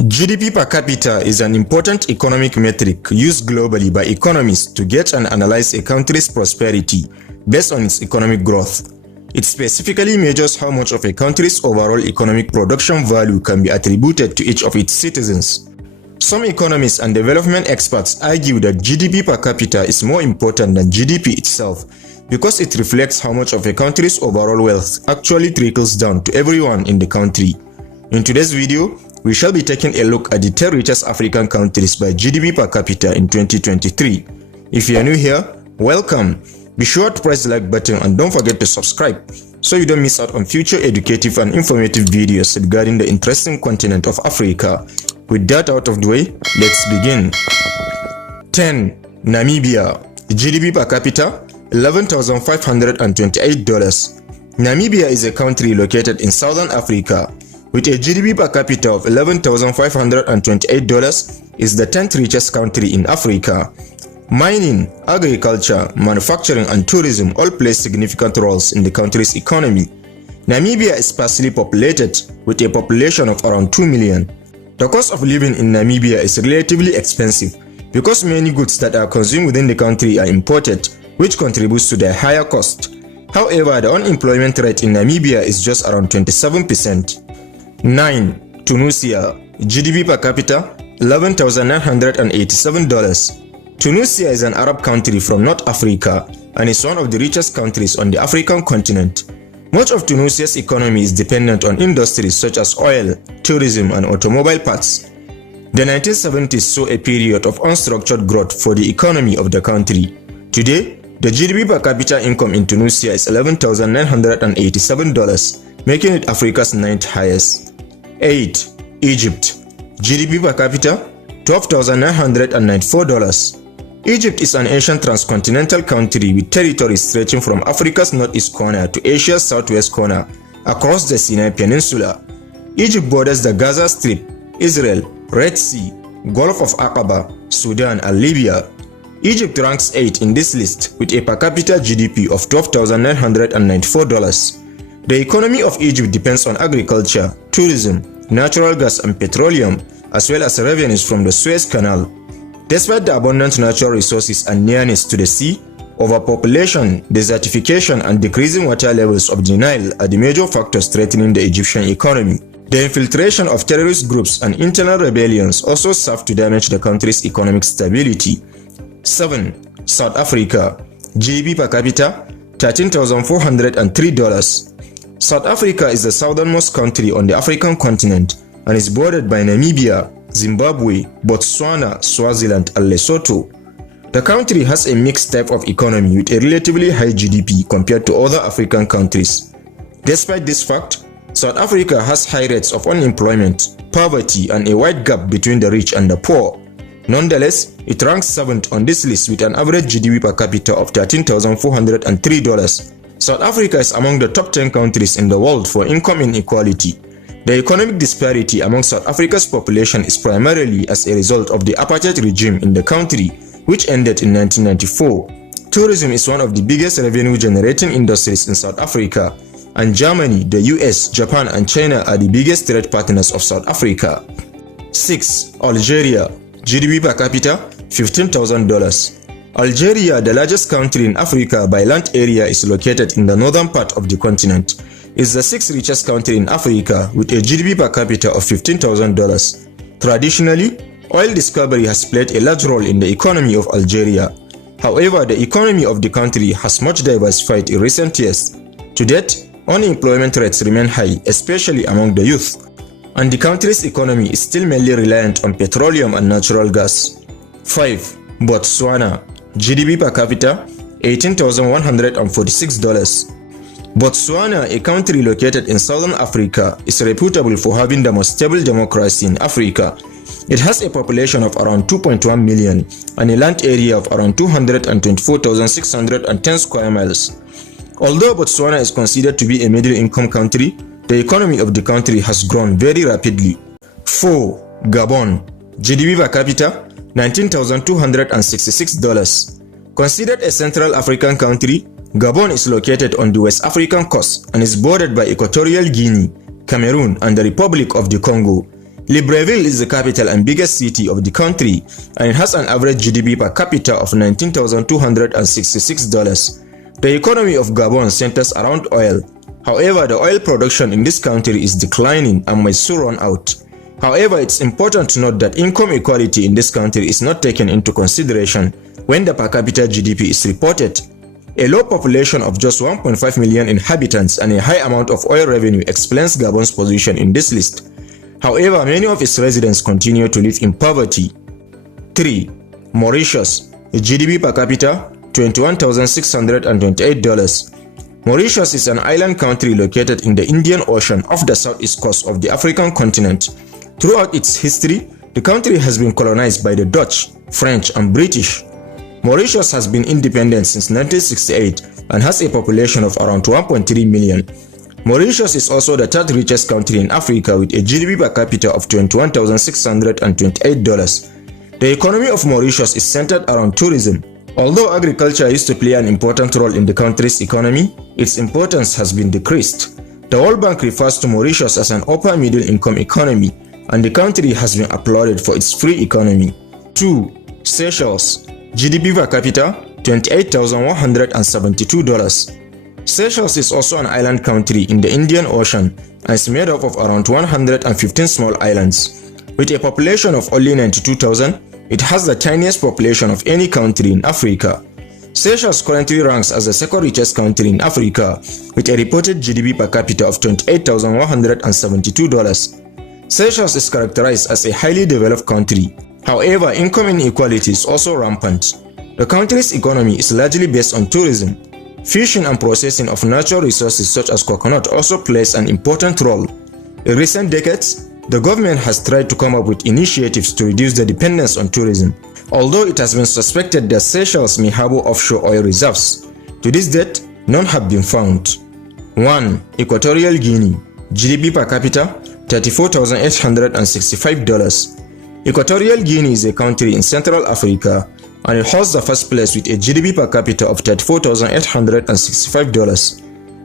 GDP per capita is an important economic metric used globally by economists to gauge and analyze a country's prosperity based on its economic growth. It specifically measures how much of a country's overall economic production value can be attributed to each of its citizens. Some economists and development experts argue that GDP per capita is more important than GDP itself because it reflects how much of a country's overall wealth actually trickles down to everyone in the country. In today's video, we shall be taking a look at the 10 richest African countries by GDP per capita in 2023. If you are new here, welcome. Be sure to press the like button and don't forget to subscribe so you don't miss out on future educative and informative videos regarding the interesting continent of Africa. With that out of the way, let's begin. 10. Namibia. GDP per capita $11,528. Namibia is a country located in Southern Africa. With a GDP per capita of $11,528, is the 10th richest country in Africa. Mining, agriculture, manufacturing and tourism all play significant roles in the country's economy. Namibia is sparsely populated with a population of around 2 million. The cost of living in Namibia is relatively expensive because many goods that are consumed within the country are imported, which contributes to their higher cost. However, the unemployment rate in Namibia is just around 27%. 9. Tunisia. GDP per capita $11,987. Tunisia is an Arab country from North Africa and is one of the richest countries on the African continent. Much of Tunisia's economy is dependent on industries such as oil, tourism and automobile parts. The 1970s saw a period of unstructured growth for the economy of the country. Today, the GDP per capita income in Tunisia is $11,987, making it Africa's 9th highest. 8. Egypt. GDP per capita $12,994. Egypt is an ancient transcontinental country with territories stretching from Africa's northeast corner to Asia's southwest corner across the Sinai Peninsula. Egypt borders the Gaza Strip, Israel, Red Sea, Gulf of Aqaba, Sudan and Libya. Egypt ranks 8 in this list with a per capita GDP of $12,994. The economy of Egypt depends on agriculture, tourism, natural gas and petroleum, as well as revenues from the Suez Canal. Despite the abundant natural resources and nearness to the sea, overpopulation, desertification and decreasing water levels of the Nile are the major factors threatening the Egyptian economy. The infiltration of terrorist groups and internal rebellions also serve to damage the country's economic stability. 7. South Africa. GDP per capita $13,403. South Africa is the southernmost country on the African continent and is bordered by Namibia, Zimbabwe, Botswana, Swaziland and Lesotho. The country has a mixed type of economy with a relatively high GDP compared to other African countries. Despite this fact, South Africa has high rates of unemployment, poverty and a wide gap between the rich and the poor. Nonetheless, it ranks 7th on this list with an average GDP per capita of $13,403. South Africa is among the top 10 countries in the world for income inequality. The economic disparity among South Africa's population is primarily as a result of the apartheid regime in the country, which ended in 1994. Tourism is one of the biggest revenue-generating industries in South Africa, and Germany, the US, Japan and China are the biggest trade partners of South Africa. 6. Algeria. GDP per capita $15,000. Algeria, the largest country in Africa by land area, is located in the northern part of the continent. It's the 6th richest country in Africa with a GDP per capita of $15,000. Traditionally, oil discovery has played a large role in the economy of Algeria. However, the economy of the country has much diversified in recent years. To date, unemployment rates remain high, especially among the youth, and the country's economy is still mainly reliant on petroleum and natural gas. 5. Botswana. GDP per capita $18,146. Botswana, a country located in southern Africa, is reputable for having the most stable democracy in Africa. It has a population of around 2.1 million and a land area of around 224,610 square miles. Although Botswana is considered to be a middle-income country, the economy of the country has grown very rapidly. 4. Gabon. GDP per capita $19,266. Considered a Central African country, Gabon is located on the West African coast and is bordered by Equatorial Guinea, Cameroon and the Republic of the Congo. Libreville is the capital and biggest city of the country, and it has an average GDP per capita of $19,266. The economy of Gabon centers around oil. However, the oil production in this country is declining and might soon run out. However, it's important to note that income equality in this country is not taken into consideration when the per capita GDP is reported. A low population of just 1.5 million inhabitants and a high amount of oil revenue explains Gabon's position in this list. However, many of its residents continue to live in poverty. 3. Mauritius. GDP per capita $21,628. Mauritius is an island country located in the Indian Ocean off the southeast coast of the African continent. Throughout its history, the country has been colonized by the Dutch, French, and British. Mauritius has been independent since 1968 and has a population of around 1.3 million. Mauritius is also the third richest country in Africa with a GDP per capita of $21,628. The economy of Mauritius is centered around tourism. Although agriculture used to play an important role in the country's economy, its importance has been decreased. The World Bank refers to Mauritius as an upper middle income economy, and the country has been applauded for its free economy. 2. Seychelles. GDP per capita $28,172. Seychelles is also an island country in the Indian Ocean and is made up of around 115 small islands. With a population of only 92,000, it has the tiniest population of any country in Africa. Seychelles currently ranks as the second richest country in Africa with a reported GDP per capita of $28,172. Seychelles is characterized as a highly developed country. However, income inequality is also rampant. The country's economy is largely based on tourism. Fishing and processing of natural resources such as coconut also plays an important role. In recent decades, the government has tried to come up with initiatives to reduce the dependence on tourism, although it has been suspected that Seychelles may harbor offshore oil reserves. To this date, none have been found. 1. Equatorial Guinea. GDP per capita $34,865. Equatorial Guinea is a country in Central Africa, and it holds the first place with a GDP per capita of $34,865.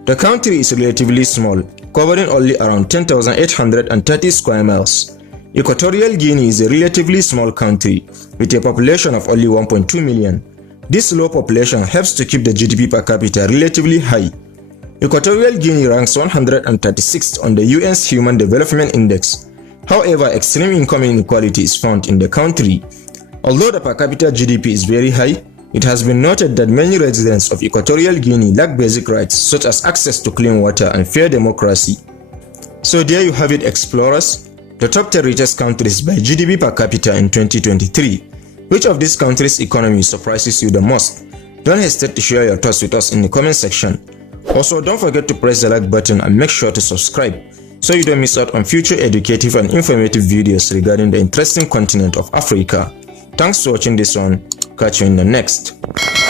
The country is relatively small, covering only around 10,830 square miles. Equatorial Guinea is a relatively small country with a population of only 1.2 million. This low population helps to keep the GDP per capita relatively high. Equatorial Guinea ranks 136th on the UN's Human Development Index. However, extreme income inequality is found in the country. Although the per capita GDP is very high, it has been noted that many residents of Equatorial Guinea lack basic rights such as access to clean water and fair democracy. So there you have it, explorers, the top 10 richest countries by GDP per capita in 2023. Which of these countries' economy surprises you the most? Don't hesitate to share your thoughts with us in the comment section. Also, don't forget to press the like button and make sure to subscribe so you don't miss out on future educative and informative videos regarding the interesting continent of Africa. Thanks for watching this one. Catch you in the next.